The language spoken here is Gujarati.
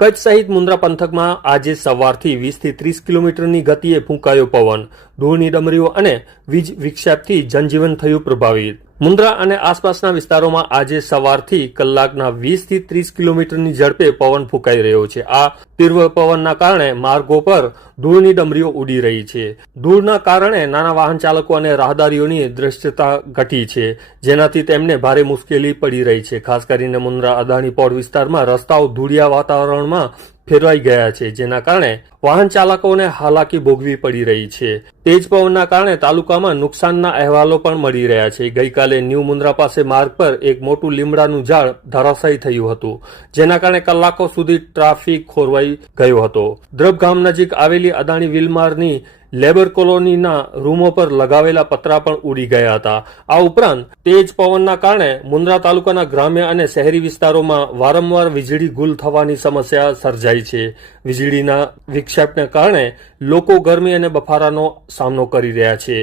કચ્છ સહિત મુન્દ્રા પંથકમાં આજે સવારથી 20 થી 30 કિલોમીટરની ગતિએ ફૂંકાયો પવન, ધૂળની ડમરીઓ અને વીજ વિક્ષેપથી જનજીવન થયું પ્રભાવિત. મુન્દ્રા અને આસપાસના વિસ્તારોમાં આજે સવારથી કલાકના 20 થી 30 કિલોમીટરની ઝડપે પવન ફૂંકાઈ રહ્યો છે. આ તીવ્ર પવનના કારણે માર્ગો પર ધૂળની ડમરીઓ ઉડી રહી છે. ધૂળના કારણે નાના વાહન ચાલકો અને રાહદારીઓની દ્રશ્યતા ઘટી છે, જેનાથી તેમને ભારે મુશ્કેલી પડી રહી છે. ખાસ કરીને મુન્દ્રા અદાણી પોર્ટ વિસ્તારમાં રસ્તાઓ ધૂળિયા વાતાવરણમાં ફેરવાઈ ગયા છે, જેના કારણે વાહન ચાલકોને હાલાકી ભોગવી પડી રહી છે. તેજ પવનના કારણે તાલુકામાં નુકસાનના અહેવાલો પણ મળી રહ્યા છે. ગઈકાલે ન્યૂ મુન્દ્રા પાસે માર્ગ પર એક મોટું લીમડાનું ઝાડ ધરાશાયી થયું હતું, જેના કારણે કલાકો સુધી ટ્રાફિક ખોરવાઈ ગયો હતો. દ્રબ ગામ નજીક આવેલી અદાણી વિલમારની લેબર કોલોનીના રૂમો પર લગાવેલા પતરા પણ ઉડી ગયા હતા. આ ઉપરાંત તેજ પવનના કારણે મુન્દ્રા તાલુકાના ગ્રામ્ય અને શહેરી વિસ્તારોમાં વારંવાર વીજળી ગુલ થવાની સમસ્યા સર્જાઈ છે. વીજળીના વિક્ષેપને કારણે લોકો ગરમી અને બફારાનો સામનો કરી રહ્યા છે.